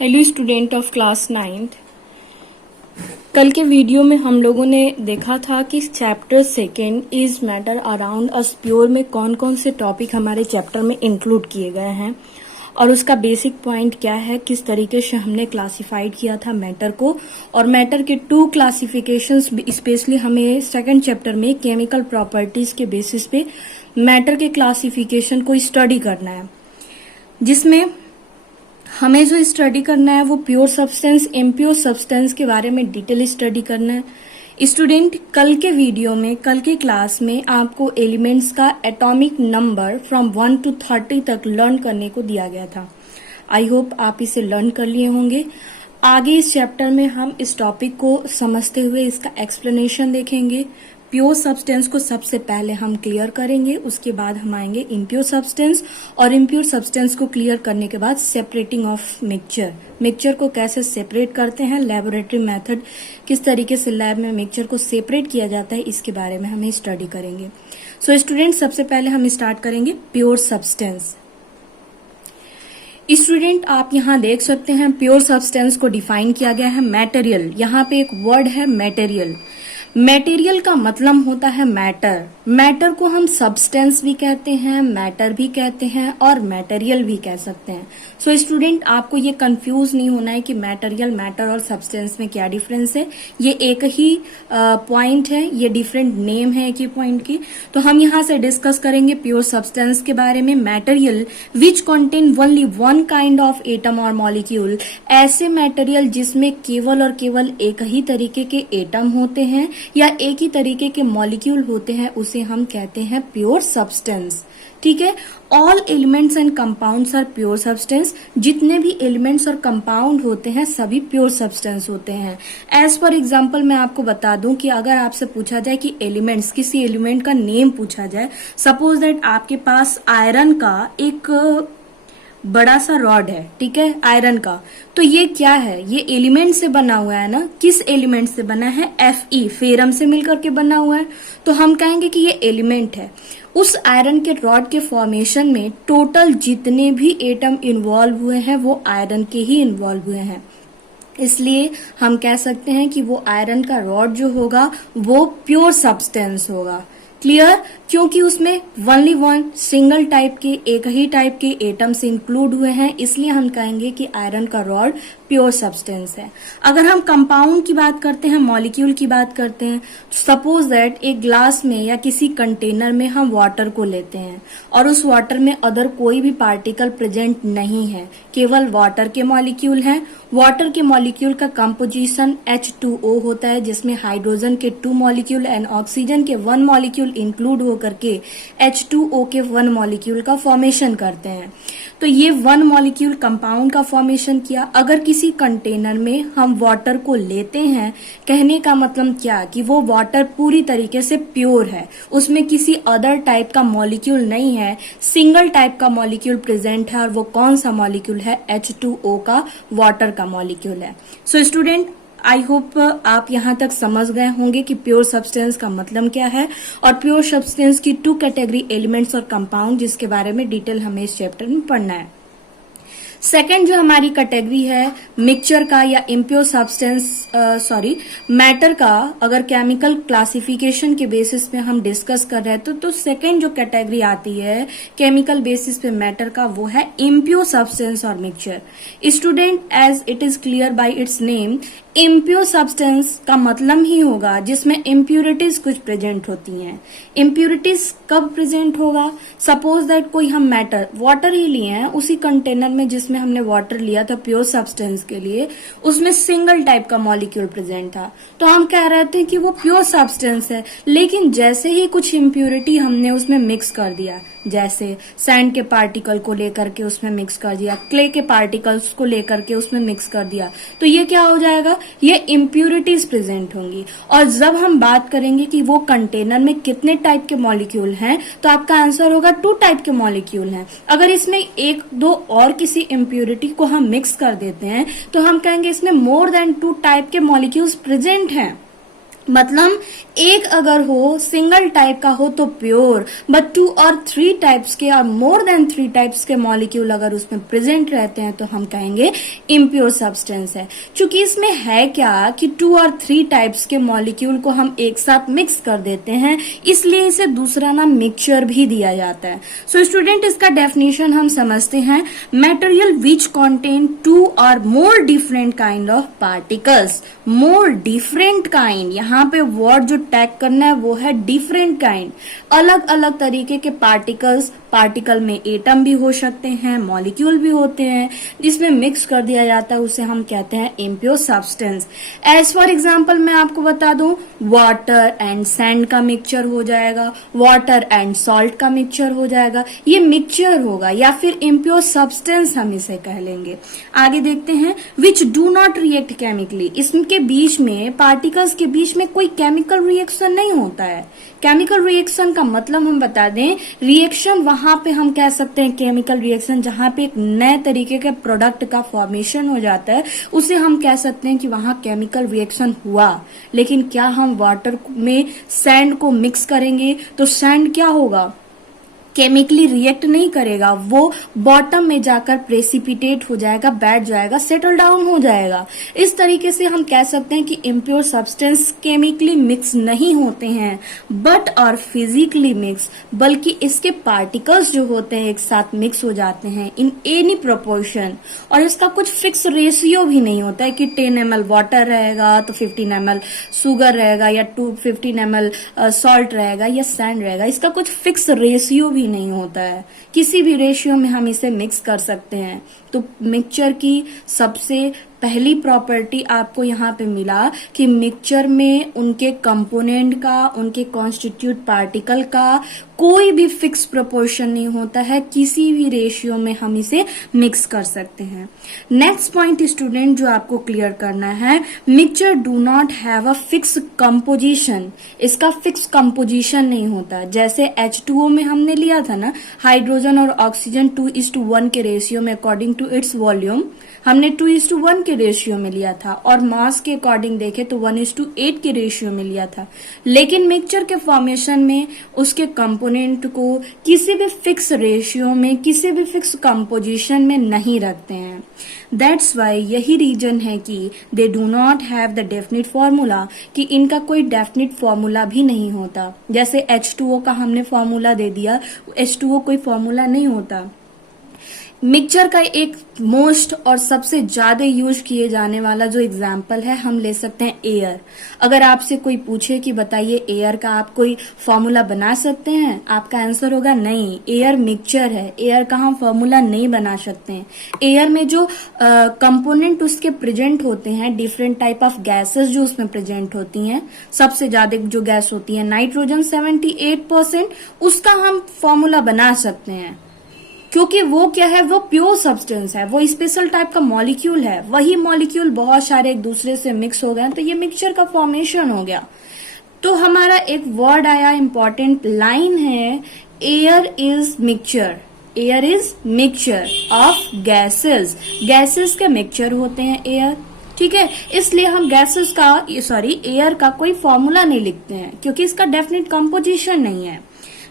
Hello student of class 9th। कल के video में हम लोगों ने देखा था कि chapter second is matter around us pure में कौन कौन से टॉपिक हमारे चैप्टर में इंक्लूड किए गए हैं और उसका बेसिक पॉइंट क्या है, किस तरीके से हमने क्लासिफाइड किया था मैटर को। और मैटर के 2 क्लासिफिकेशंस स्पेशली हमें सेकेंड चैप्टर में केमिकल प्रॉपर्टीज के बेसिस पे मैटर के क्लासिफिकेशन को स्टडी करना है, जिसमें हमें जो स्टडी करना है वो प्योर सब्सटेंस, इम्प्योर सब्सटेंस के बारे में डिटेल स्टडी करना है। स्टूडेंट, कल के वीडियो में, कल के क्लास में आपको एलिमेंट्स का एटॉमिक नंबर फ्रॉम 1 to 30 तक लर्न करने को दिया गया था। आई होप आप इसे लर्न कर लिए होंगे। आगे इस चैप्टर में हम इस टॉपिक को समझते हुए इसका एक्सप्लेनेशन देखेंगे। प्योर सब्सटेंस को सबसे पहले हम क्लियर करेंगे, उसके बाद हम आएंगे इम्प्योर सब्सटेंस, और इम्प्योर सब्सटेंस को क्लियर करने के बाद सेपरेटिंग ऑफ मिक्सचर को कैसे सेपरेट करते हैं, लेबोरेटरी मेथड किस तरीके से लैब में मिक्सचर को सेपरेट किया जाता है, इसके बारे में हमें स्टडी करेंगे। सो स्टूडेंट, सबसे पहले हम स्टार्ट करेंगे प्योर सब्सटेंस। स्टूडेंट, आप यहाँ देख सकते हैं प्योर सब्सटेंस को डिफाइन किया गया है मटेरियल। यहाँ पे एक वर्ड है मटेरियल। मटेरियल का मतलब होता है मैटर। मैटर को हम सब्सटेंस भी कहते हैं, मैटर भी कहते हैं और मटेरियल भी कह सकते हैं। सो स्टूडेंट, आपको ये कंफ्यूज नहीं होना है कि मटेरियल, मैटर और सब्सटेंस में क्या डिफरेंस है। ये एक ही पॉइंट है, ये डिफरेंट नेम है एक ही पॉइंट की। तो हम यहाँ से डिस्कस करेंगे प्योर सब्सटेंस के बारे में। Material which contain only one kind of atom और मॉलिक्यूल, ऐसे मटेरियल जिसमें केवल और केवल एक ही तरीके के एटम होते हैं या एक ही तरीके के मॉलिक्यूल होते हैं, उसे हम कहते हैं प्योर सब्सटेंस। ठीक है। All elements and compounds are pure substance. जितने भी एलिमेंट्स और कंपाउंड होते हैं सभी प्योर सब्सटेंस होते हैं। एज फॉर एग्जाम्पल मैं आपको बता दूं कि अगर आपसे पूछा जाए कि एलिमेंट्स, किसी एलिमेंट का नेम पूछा जाए, सपोज दैट आपके पास आयरन का एक बड़ा सा रॉड है, ठीक है, आयरन का, तो ये क्या है, ये एलिमेंट से बना हुआ है ना। किस एलिमेंट से बना है? Fe, फेरम से मिलकर के बना हुआ है, तो हम कहेंगे कि ये एलिमेंट है। उस आयरन के रॉड के फॉर्मेशन में टोटल जितने भी एटम इन्वॉल्व हुए हैं वो आयरन के ही इन्वॉल्व हुए हैं, इसलिए हम कह सकते हैं कि वो आयरन का रॉड जो होगा वो प्योर सब्सटेंस होगा। क्लियर? क्योंकि उसमें ओनली वन सिंगल टाइप के, एक ही टाइप के एटम्स इंक्लूड हुए हैं, इसलिए हम कहेंगे कि आयरन का रॉड प्योर सब्सटेंस है। अगर हम कंपाउंड की बात करते हैं, मॉलिक्यूल की बात करते हैं, सपोज दैट एक ग्लास में या किसी कंटेनर में हम वाटर को लेते हैं और उस वाटर में अदर कोई भी पार्टिकल प्रेजेंट नहीं है, केवल वाटर के मॉलिक्यूल हैं। वाटर के मॉलिक्यूल का कंपोजिशन H2O होता है, जिसमें हाइड्रोजन के 2 मॉलिक्यूल एंड ऑक्सीजन के 1 मॉलिक्यूल इंक्लूड होकर के H2O के 1 मॉलिक्यूल का फॉर्मेशन करते हैं। तो ये 1 मॉलिक्यूल कंपाउंड का फॉर्मेशन किया। अगर किसी कंटेनर में हम वाटर को लेते हैं, कहने का मतलब क्या कि वो वाटर पूरी तरीके से प्योर है, उसमें किसी अदर टाइप का मॉलिक्यूल नहीं है, सिंगल टाइप का मॉलिक्यूल प्रेजेंट है, और वो कौन सा मॉलिक्यूल है? H2O का, वाटर का मॉलिक्यूल है। सो स्टूडेंट, आई होप आप यहाँ तक समझ गए होंगे कि प्योर सब्सटेंस का मतलब क्या है और प्योर सब्सटेंस की 2 कैटेगरी एलिमेंट्स और कंपाउंड, जिसके बारे में डिटेल हमें इस चैप्टर में पढ़ना है। सेकेंड जो हमारी कैटेगरी है मिक्सचर का या इम्प्योर सब्सटेंस मैटर का, अगर केमिकल क्लासिफिकेशन के बेसिस पे हम डिस्कस कर रहे हैं तो सेकेंड जो कैटेगरी आती है केमिकल बेसिस पे मैटर का, वो है इम्प्योर सब्सटेंस और mixture. Student, as it is clear by its name, impure substance का मतलब ही होगा जिसमें इम्प्यूरिटीज कुछ प्रेजेंट होती हैं। इम्प्यूरिटीज कब प्रेजेंट होगा? सपोज दैट कोई हम मैटर, वाटर ही लिए हैं, उसी कंटेनर में जिसमें हमने वाटर लिया था प्योर सब्सटेंस के लिए, उसमें सिंगल टाइप का मॉलिक्यूल प्रेजेंट था, तो हम कह रहे थे कि वो प्योर सब्सटेंस है। लेकिन जैसे ही कुछ इम्प्यूरिटी हमने उसमें मिक्स कर दिया, जैसे सैंड के पार्टिकल को लेकर के उसमें मिक्स कर दिया, क्ले के पार्टिकल्स को लेकर के उसमें मिक्स कर दिया, तो ये क्या हो जाएगा? ये इम्प्यूरिटीज प्रेजेंट होंगी। और जब हम बात करेंगे कि वो कंटेनर में कितने टाइप के मॉलिक्यूल हैं, तो आपका आंसर होगा 2 टाइप के मॉलिक्यूल हैं। अगर इसमें 1-2 और किसी इम्प्यूरिटी को हम मिक्स कर देते हैं तो हम कहेंगे इसमें मोर देन 2 टाइप के मॉलिक्यूल्स प्रेजेंट हैं। मतलब एक अगर हो सिंगल टाइप का हो तो प्योर, बट 2 और 3 टाइप्स के और मोर देन 3 टाइप्स के मॉलिक्यूल अगर उसमें प्रेजेंट रहते हैं तो हम कहेंगे इम्प्योर सब्सटेंस है। क्योंकि इसमें है क्या कि 2 और 3 टाइप्स के मॉलिक्यूल को हम एक साथ मिक्स कर देते हैं, इसलिए इसे दूसरा नाम मिक्सचर भी दिया जाता है। सो स्टूडेंट, इसका डेफिनेशन हम समझते हैं, मटेरियल विच कॉन्टेन 2 और more different kind of particles. More different kind, यहाँ पे वर्ड जो टैग करना है वो है डिफरेंट काइंड, अलग अलग तरीके के पार्टिकल्स। पार्टिकल में एटम भी हो सकते हैं, मॉलिक्यूल भी होते हैं, जिसमें मिक्स कर दिया जाता है, उसे हम कहते हैं impure substance. As for example मैं आपको बता दूं, वाटर एंड सैंड का मिक्सचर हो जाएगा, वाटर एंड सॉल्ट का मिक्सचर हो जाएगा, ये मिक्सचर होगा या फिर इम्प्योर सब्सटेंस हम इसे कह लेंगे। आगे देखते हैं, which do not react chemically, इसके बीच में पार्टिकल्स के बीच में कोई केमिकल रिएक्शन नहीं होता है। केमिकल रिएक्शन का मतलब हम बता दें, रिएक्शन वहां पे हम कह सकते हैं केमिकल रिएक्शन जहां पे एक नए तरीके के प्रोडक्ट का फॉर्मेशन हो जाता है, उसे हम कह सकते हैं कि वहां केमिकल रिएक्शन हुआ। लेकिन क्या हम वाटर में सैंड को मिक्स करेंगे तो सैंड क्या होगा, केमिकली रिएक्ट नहीं करेगा, वो बॉटम में जाकर प्रेसिपिटेट हो जाएगा, बैठ जाएगा, सेटल डाउन हो जाएगा। इस तरीके से हम कह सकते हैं कि इम्प्योर सब्सटेंस केमिकली मिक्स नहीं होते हैं बट और फिजिकली मिक्स, बल्कि इसके पार्टिकल्स जो होते हैं एक साथ मिक्स हो जाते हैं इन एनी प्रोपोर्शन। और इसका कुछ फिक्स रेशियो भी नहीं होता है कि 10 ml वाटर रहेगा तो 15 ml शुगर रहेगा या 15 ml सॉल्ट रहेगा या सैंड रहेगा। इसका कुछ फिक्स रेशियो भी नहीं होता है, किसी भी रेशियो में हम इसे मिक्स कर सकते हैं। तो मिक्सचर की सबसे पहली प्रॉपर्टी आपको यहाँ पे मिला कि मिक्सचर में उनके कंपोनेंट का, उनके कॉन्स्टिट्यूट पार्टिकल का कोई भी फिक्स प्रोपोर्शन नहीं होता है, किसी भी रेशियो में हम इसे मिक्स कर सकते हैं। नेक्स्ट पॉइंट स्टूडेंट जो आपको क्लियर करना है, mixture do not have a fix composition, इसका फिक्स कंपोजिशन नहीं होता। जैसे H2O में हमने लिया था ना, हाइड्रोजन और ऑक्सीजन 2:1 के रेशियो में अकॉर्डिंग टू इट्स वॉल्यूम, हमने 2:1 के रेशियो में लिया था, और मास के अकॉर्डिंग देखे तो 1:8 के रेशियो में लिया था। लेकिन मिक्सचर के फॉर्मेशन में उसके कंपोनेंट को किसी भी फिक्स रेशियो में, किसी भी फिक्स कंपोजिशन में नहीं रखते हैं। दैट्स वाई, यही रीजन है कि they do not have the definite formula, कि इनका कोई डेफिनेट फॉर्मूला भी नहीं होता। जैसे H2O का हमने फॉर्मूला दे दिया, H2O कोई फॉर्मूला नहीं होता। मिक्सचर का एक मोस्ट और सबसे ज्यादा यूज किए जाने वाला जो एग्जाम्पल है, हम ले सकते हैं एयर। अगर आपसे कोई पूछे कि बताइए एयर का आप कोई फॉर्मूला बना सकते हैं, आपका आंसर होगा नहीं, एयर मिक्सचर है, एयर का हम फॉर्मूला नहीं बना सकते हैं। एयर में जो कंपोनेंट उसके प्रेजेंट होते हैं, डिफरेंट टाइप ऑफ गैसेस जो उसमें प्रेजेंट होती हैं, सबसे ज्यादा जो गैस होती है नाइट्रोजन 78%, उसका हम फॉर्मूला बना सकते हैं, क्योंकि वो क्या है, वो प्योर सब्सटेंस है, वो स्पेशल टाइप का मॉलिक्यूल है। वही मॉलिक्यूल बहुत सारे एक दूसरे से मिक्स हो गए तो ये मिक्सचर का फॉर्मेशन हो गया। तो हमारा एक वर्ड आया, इंपॉर्टेंट लाइन है, air is mixture, air is mixture of gases, gases के मिक्सचर होते हैं एयर, ठीक है। इसलिए हम गैसेस का, एयर का कोई फॉर्मूला नहीं लिखते हैं क्योंकि इसका डेफिनेट कंपोजिशन नहीं है।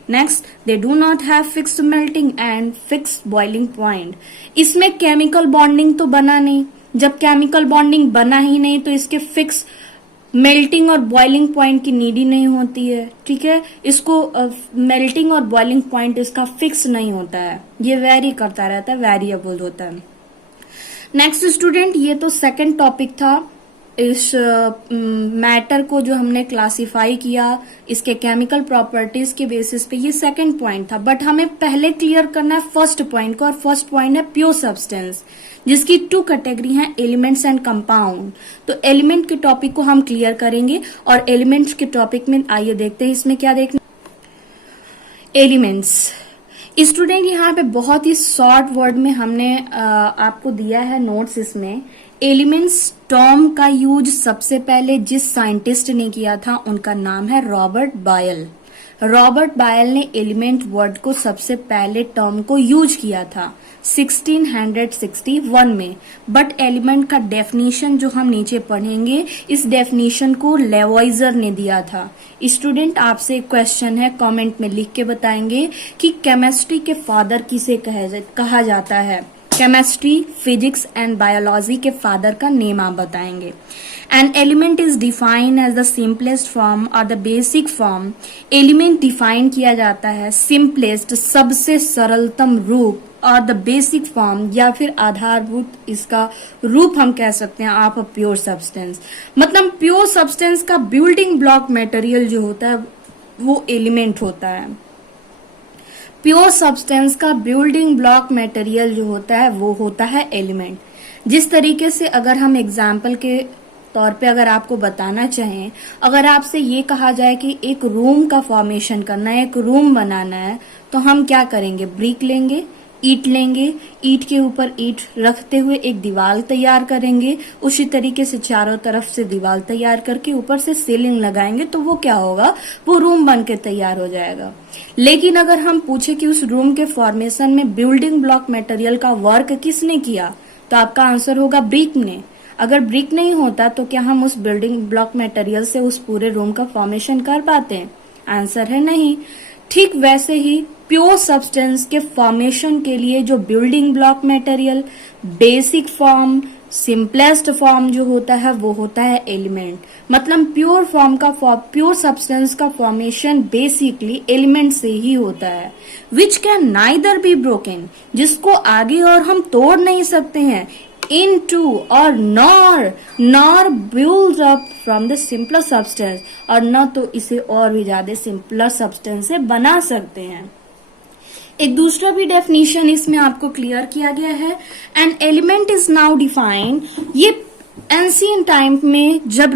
Next, they do not have fixed melting and fixed boiling point, इसमें केमिकल बॉन्डिंग तो बना नहीं, जब केमिकल बॉन्डिंग बना ही नहीं तो इसके फिक्स मेल्टिंग और बॉइलिंग पॉइंट की नीड ही नहीं होती है, ठीक है। इसको मेल्टिंग और बॉइलिंग पॉइंट इसका फिक्स नहीं होता है, ये वेरी करता रहता है, वेरिएबल होता है। नेक्स्ट स्टूडेंट, ये तो सेकंड टॉपिक था, इस मैटर को जो हमने क्लासिफाई किया इसके केमिकल प्रॉपर्टीज के बेसिस पे, ये सेकंड पॉइंट था। बट हमें पहले क्लियर करना है फर्स्ट पॉइंट को, और फर्स्ट पॉइंट है प्योर सब्सटेंस, जिसकी 2 कैटेगरी हैं, एलिमेंट्स एंड कंपाउंड। तो एलिमेंट के टॉपिक को हम क्लियर करेंगे, और एलिमेंट्स के टॉपिक में आइए देखते हैं इसमें क्या देखना। एलिमेंट्स स्टूडेंट, यहाँ पे बहुत ही शॉर्ट वर्ड में हमने आपको दिया है नोट्स। इसमें एलिमेंट्स टर्म का यूज सबसे पहले जिस साइंटिस्ट ने किया था उनका नाम है रॉबर्ट बायल। रॉबर्ट बायल ने एलिमेंट वर्ड को सबसे पहले टर्म को यूज किया था 1661 में, बट एलिमेंट का डेफिनेशन जो हम नीचे पढ़ेंगे, इस डेफिनेशन को लेवॉइजर ने दिया था। स्टूडेंट, आपसे एक क्वेश्चन है, कमेंट में लिख के बताएंगे कि केमिस्ट्री के फादर किसे कहा जाता है। केमिस्ट्री, फिजिक्स एंड बायोलॉजी के फादर का नेम आप बताएंगे। An element is defined as the simplest form or the basic form. Element define किया जाता है सिंपलेस्ट, सबसे सरलतम रूप, और द बेसिक फॉर्म या फिर आधारभूत इसका रूप हम कह सकते हैं आप प्योर सब्सटेंस। मतलब प्योर सब्सटेंस का बिल्डिंग ब्लॉक मटेरियल जो होता है वो एलिमेंट होता है। प्योर सब्सटेंस का बिल्डिंग ब्लॉक मटेरियल जो होता है वो होता है एलिमेंट। जिस तरीके से अगर हम एग्जाम्पल के तौर पे अगर आपको बताना चाहें, अगर आपसे ये कहा जाए कि एक रूम का फॉर्मेशन करना है, एक रूम बनाना है, तो हम क्या करेंगे? ब्रिक लेंगे, ईंट लेंगे, ईंट के ऊपर ईंट रखते हुए एक दीवार तैयार करेंगे, उसी तरीके से चारों तरफ से दीवार तैयार करके ऊपर से सीलिंग लगाएंगे, तो वो क्या होगा? वो रूम बन के तैयार हो जाएगा। लेकिन अगर हम पूछे कि उस रूम के फॉर्मेशन में बिल्डिंग ब्लॉक मटेरियल का वर्क किसने किया, तो आपका आंसर होगा ब्रिक ने। अगर ब्रिक नहीं होता तो क्या हम उस बिल्डिंग ब्लॉक मटेरियल से उस पूरे रूम का फॉर्मेशन कर पाते हैं? आंसर है नहीं। ठीक वैसे ही प्योर सब्सटेंस के फॉर्मेशन के लिए जो building block material, basic form, simplest form जो होता है वो होता है एलिमेंट। मतलब प्योर सब्सटेंस का फॉर्मेशन बेसिकली एलिमेंट से ही होता है। Which can neither be broken, जिसको आगे और हम तोड़ नहीं सकते हैं, into or nor builds up from the simpler substance, और न तो इसे और भी ज्यादा सिंपलर सब्सटेंस से बना सकते हैं। एक दूसरा भी डेफिनेशन इसमें आपको क्लियर किया गया है। N element is now defined, ये एंशिएंट टाइम में जब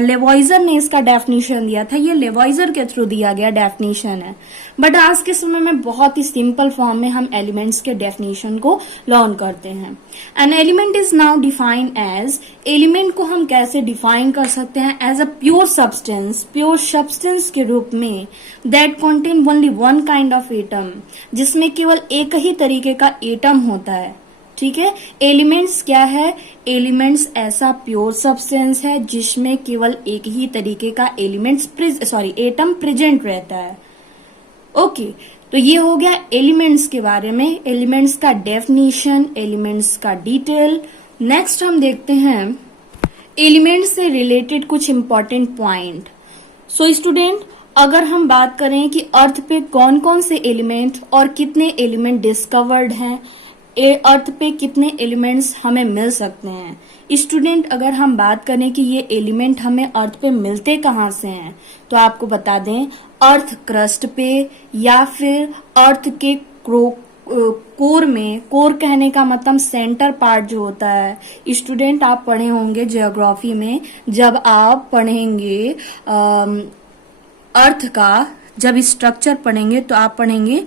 लेवॉइजर ने इसका डेफिनेशन दिया था, ये लेवॉइजर के थ्रू दिया गया डेफिनेशन है, बट आज के समय में बहुत ही सिंपल फॉर्म में हम एलिमेंट्स के डेफिनेशन को लर्न करते हैं। An element is now defined as, element को हम कैसे डिफाइन कर सकते हैं? एज अ प्योर सब्सटेंस के रूप में that contain only one kind of atom, जिसमें केवल एक ही तरीके का एटम होता है। ठीक है, एलिमेंट्स क्या है? एलिमेंट्स ऐसा प्योर सब्सटेंस है जिसमें केवल एक ही तरीके का एटम प्रेजेंट रहता है। ओके, तो ये हो गया एलिमेंट्स के बारे में, एलिमेंट्स का डेफिनेशन, एलिमेंट्स का डिटेल। नेक्स्ट हम देखते हैं एलिमेंट्स से रिलेटेड कुछ इंपॉर्टेंट पॉइंट। सो स्टूडेंट, अगर हम बात करें कि अर्थ पे कौन कौन से एलिमेंट और कितने एलिमेंट डिस्कवर्ड हैं, अर्थ पे कितने एलिमेंट्स हमें मिल सकते हैं। स्टूडेंट, अगर हम बात करें कि ये एलिमेंट हमें अर्थ पे मिलते कहाँ से हैं, तो आपको बता दें अर्थ क्रस्ट पे या फिर अर्थ के कोर में। कोर कहने का मतलब सेंटर पार्ट जो होता है। स्टूडेंट, आप पढ़े होंगे ज्योग्राफी में, जब आप पढ़ेंगे अर्थ का जब स्ट्रक्चर पढ़ेंगे तो आप पढ़ेंगे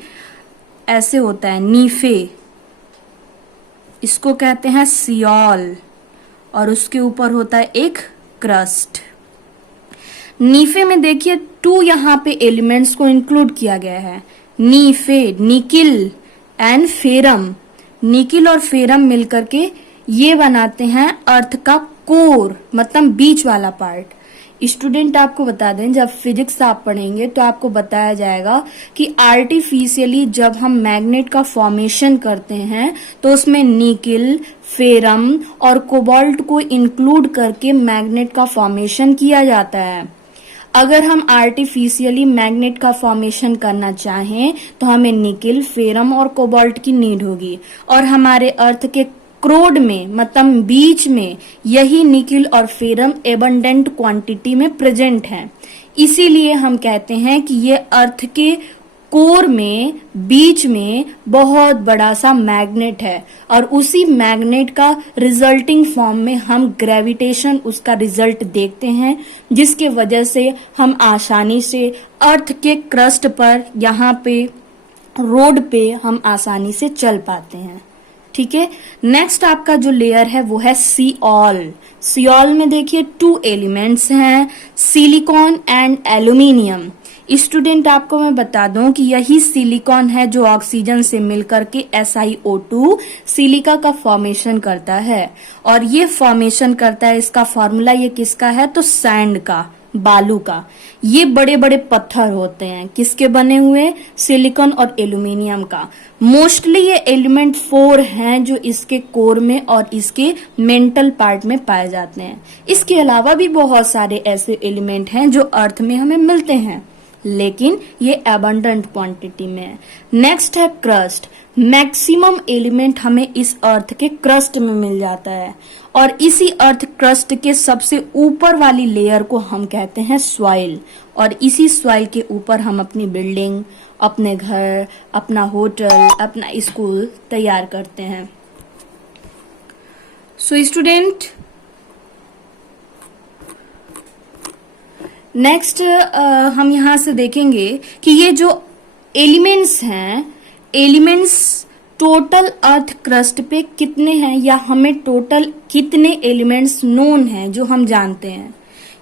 ऐसे होता है, नीफे, इसको कहते हैं सियोल, और उसके ऊपर होता है एक क्रस्ट। नीफे में देखिए 2 यहाँ पे एलिमेंट्स को इंक्लूड किया गया है, नीफे, निकिल एंड फेरम। निकिल और फेरम मिलकर के ये बनाते हैं अर्थ का कोर, मतलब बीच वाला पार्ट। स्टूडेंट, आपको बता दें जब फिजिक्स आप पढ़ेंगे तो आपको बताया जाएगा कि आर्टिफिशियली जब हम मैग्नेट का फॉर्मेशन करते हैं तो उसमें निकिल, फेरम और कोबाल्ट को इंक्लूड करके मैग्नेट का फॉर्मेशन किया जाता है। अगर हम आर्टिफिशियली मैग्नेट का फॉर्मेशन करना चाहें तो हमें निकिल, फेरम और कोबाल्ट की नीड होगी, और हमारे अर्थ के क्रोड में मतलब बीच में यही निकिल और फेरम एबंडेंट क्वांटिटी में प्रेजेंट है। इसीलिए हम कहते हैं कि ये अर्थ के कोर में बीच में बहुत बड़ा सा मैग्नेट है, और उसी मैग्नेट का रिजल्टिंग फॉर्म में हम ग्रेविटेशन उसका रिजल्ट देखते हैं, जिसके वजह से हम आसानी से अर्थ के क्रस्ट पर, यहाँ पे रोड पे हम आसानी से चल पाते हैं। ठीक है, नेक्स्ट आपका जो लेयर है वो है सियोल। सियोल में देखिए 2 एलिमेंट्स हैं, सिलिकॉन एंड एल्यूमिनियम। स्टूडेंट आपको मैं बता दूं कि यही सिलिकॉन है जो ऑक्सीजन से मिलकर के SiO2 सिलिका का फॉर्मेशन करता है। और ये फॉर्मेशन करता है, इसका फॉर्मूला ये किसका है, तो सैंड का, बालू का। ये बड़े बड़े पत्थर होते हैं, किसके बने हुए, सिलिकॉन और एल्यूमिनियम का। मोस्टली ये एलिमेंट 4 हैं जो इसके कोर में और इसके मेंटल पार्ट में पाए जाते हैं। इसके अलावा भी बहुत सारे ऐसे एलिमेंट हैं जो अर्थ में हमें मिलते हैं, लेकिन ये अबंडेंट क्वांटिटी में है। नेक्स्ट है क्रस्ट। मैक्सिमम एलिमेंट हमें इस अर्थ के क्रस्ट में मिल जाता है, और इसी अर्थ क्रस्ट के सबसे ऊपर वाली लेयर को हम कहते हैं सॉइल। और इसी सॉइल के ऊपर हम अपनी बिल्डिंग, अपने घर, अपना होटल, अपना स्कूल तैयार करते हैं। सो स्टूडेंट, नेक्स्ट हम यहां से देखेंगे कि ये जो एलिमेंट्स हैं, एलिमेंट्स टोटल अर्थ क्रस्ट पे कितने हैं, या हमें टोटल कितने एलिमेंट्स नोन हैं जो हम जानते हैं।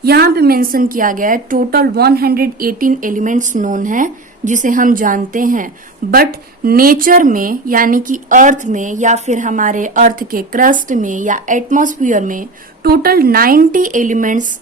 यहाँ पे मेंशन किया गया है टोटल 118 एलिमेंट्स नोन हैं जिसे हम जानते हैं। बट नेचर में, यानी कि अर्थ में या फिर हमारे अर्थ के क्रस्ट में या एटमॉस्फेयर में टोटल 90 एलिमेंट्स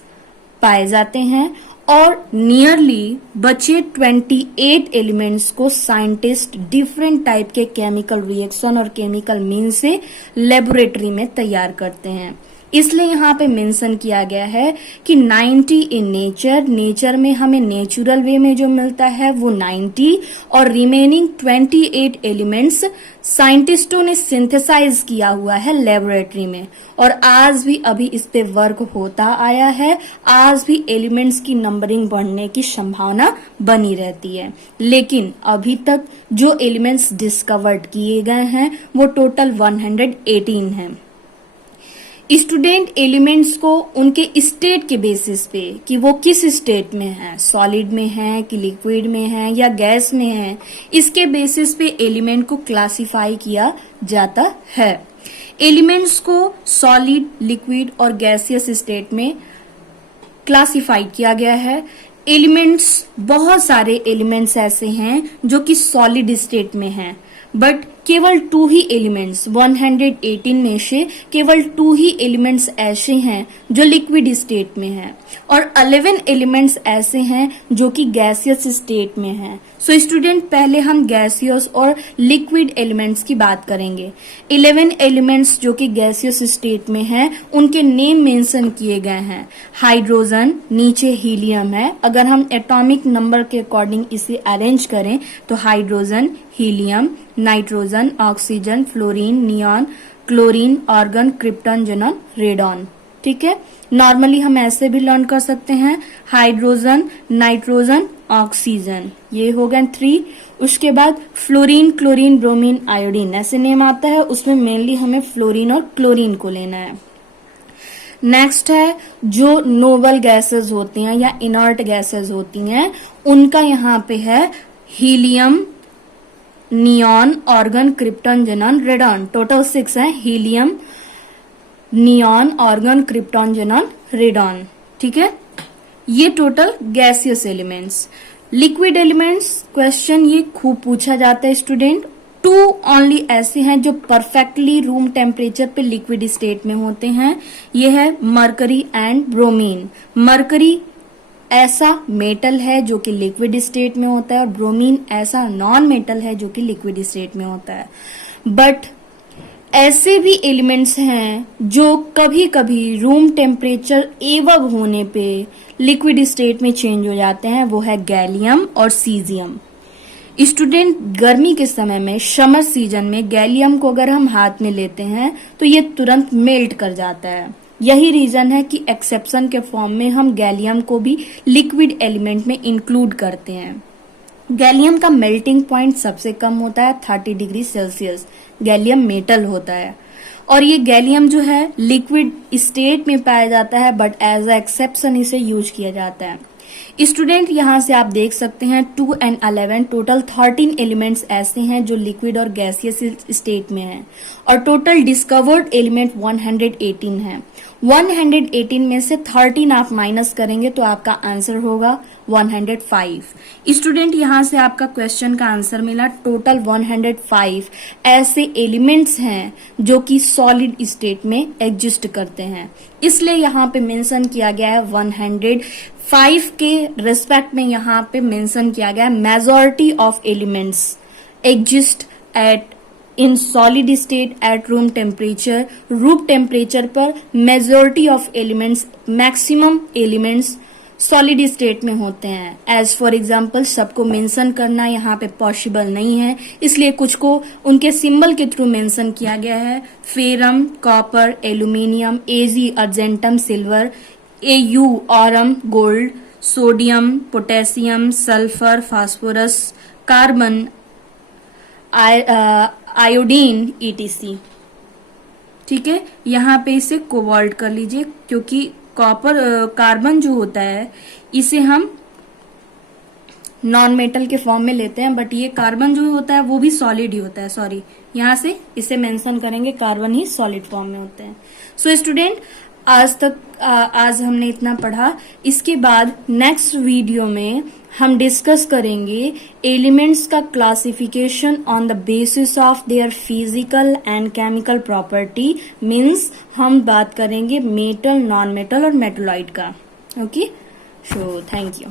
पाए जाते हैं, और नियरली बचे 28 एलिमेंट्स को साइंटिस्ट डिफरेंट टाइप के केमिकल रिएक्शन और केमिकल मीन से लेबोरेटरी में तैयार करते हैं। इसलिए यहाँ पे मेंशन किया गया है कि 90 इन नेचर, नेचर में हमें नेचुरल वे में जो मिलता है वो 90, और रिमेनिंग 28 एलिमेंट्स साइंटिस्टों ने सिंथेसाइज किया हुआ है लेबोरेटरी में। और आज भी अभी इस पे वर्क होता आया है, आज भी एलिमेंट्स की नंबरिंग बढ़ने की संभावना बनी रहती है। लेकिन अभी तक जो एलिमेंट्स डिस्कवर्ड किए गए हैं वो टोटल 118 हैं। स्टूडेंट, एलिमेंट्स को उनके स्टेट के बेसिस पे कि वो किस स्टेट में है, सॉलिड में है कि लिक्विड में है या गैस में है, इसके बेसिस पे एलिमेंट को क्लासिफाई किया जाता है। एलिमेंट्स को सॉलिड, लिक्विड और गैसियस स्टेट में क्लासिफाई किया गया है। एलिमेंट्स, बहुत सारे एलिमेंट्स ऐसे हैं जो कि सॉलिड स्टेट में हैं, बट केवल 2 ही एलिमेंट्स, 118 में से केवल 2 ही एलिमेंट्स ऐसे हैं जो लिक्विड स्टेट में हैं, और 11 एलिमेंट्स ऐसे हैं जो कि गैसियस स्टेट में हैं। सो स्टूडेंट, पहले हम गैसियस और लिक्विड एलिमेंट्स की बात करेंगे। 11 एलिमेंट्स जो कि गैसियस स्टेट में हैं, उनके नेम मेंशन किए गए हैं। हाइड्रोजन, नीचे हीलियम है। अगर हम एटॉमिक नंबर के अकॉर्डिंग इसे अरेंज करें तो hydrogen, helium, nitrogen, oxygen, fluorine, neon, chlorine, argon, krypton, xenon, radon. ठीक है, नॉर्मली हम ऐसे भी लर्न कर सकते हैं, हाइड्रोजन, नाइट्रोजन, ऑक्सीजन, ये हो गए 3। उसके बाद फ्लोरीन, क्लोरीन, ब्रोमीन, आयोडीन, ऐसे नेम आता है, उसमें मेनली हमें फ्लोरीन और क्लोरीन को लेना है। नेक्स्ट है जो नोबल गैसेस होती हैं या इनर्ट गैसेस होती हैं, उनका यहाँ पे है helium, neon, organ, krypton, xenon, radon. Total 6 है, helium, neon, organ, krypton, xenon, radon. ठीक है, ये total gaseous elements. Liquid elements, question ये खूब पूछा जाता है स्टूडेंट। 2 ओनली ऐसे हैं जो परफेक्टली रूम टेम्परेचर पे लिक्विड स्टेट में होते हैं, ये है मरकरी एंड ब्रोमीन। मरकरी ऐसा मेटल है जो कि लिक्विड स्टेट में होता है, और ब्रोमीन ऐसा नॉन मेटल है जो कि लिक्विड स्टेट में होता है। बट ऐसे भी एलिमेंट्स हैं जो कभी कभी रूम टेम्परेचर एवब होने पे लिक्विड स्टेट में चेंज हो जाते हैं, वो है गैलियम और सीजियम। स्टूडेंट, गर्मी के समय में, समर सीजन में गैलियम को अगर हम हाथ में लेते हैं तो ये तुरंत मेल्ट कर जाता है। यही रीजन है कि एक्सेप्शन के फॉर्म में हम गैलियम को भी लिक्विड एलिमेंट में इंक्लूड करते हैं। गैलियम का मेल्टिंग पॉइंट सबसे कम होता है 30 डिग्री सेल्सियस। गैलियम मेटल होता है, और ये गैलियम जो है लिक्विड स्टेट में पाया जाता है, बट एज अ एक्सेप्शन इसे यूज किया जाता है। स्टूडेंट यहाँ से आप देख सकते हैं 2 and 11 टोटल 13 एलिमेंट्स ऐसे हैं जो लिक्विड और गैसियस स्टेट में हैं और टोटल डिस्कवर्ड एलिमेंट 118 है। 118 में से 13 आप माइनस करेंगे तो आपका आंसर होगा 105। स्टूडेंट यहाँ से आपका क्वेश्चन का आंसर मिला टोटल 105 ऐसे एलिमेंट्स हैं जो कि सॉलिड स्टेट में एग्जिस्ट करते हैं, इसलिए यहाँ पे मेंशन किया गया है 105 के रिस्पेक्ट में यहाँ पे मेंशन किया गया है majority of elements exist at in solid state at room temperature पर majority of elements maximum elements solid state में होते हैं। एज फॉर एग्जाम्पल सबको मेंशन करना यहाँ पे पॉसिबल नहीं है, इसलिए कुछ को उनके सिंबल के थ्रू मेंशन किया गया है। Ferrum, copper, aluminium, AG argentum silver, AU aurum gold, sodium, potassium, sulphur, phosphorus, carbon, iodine ETC. ठीक है, यहाँ पे इसे कोबाल्ट कर लीजिए क्योंकि कार्बन जो होता है इसे हम नॉन मेटल के फॉर्म में लेते हैं, बट ये कार्बन जो होता है वो भी सॉलिड ही होता है। सॉरी, यहाँ से इसे मेंशन करेंगे, कार्बन ही सॉलिड फॉर्म में होते हैं। सो स्टूडेंट आज हमने इतना पढ़ा। इसके बाद नेक्स्ट वीडियो में हम डिस्कस करेंगे एलिमेंट्स का classification on the basis of their physical and chemical property. Means हम बात करेंगे मेटल, नॉन मेटल और मेटलॉइड का। Okay, so thank you.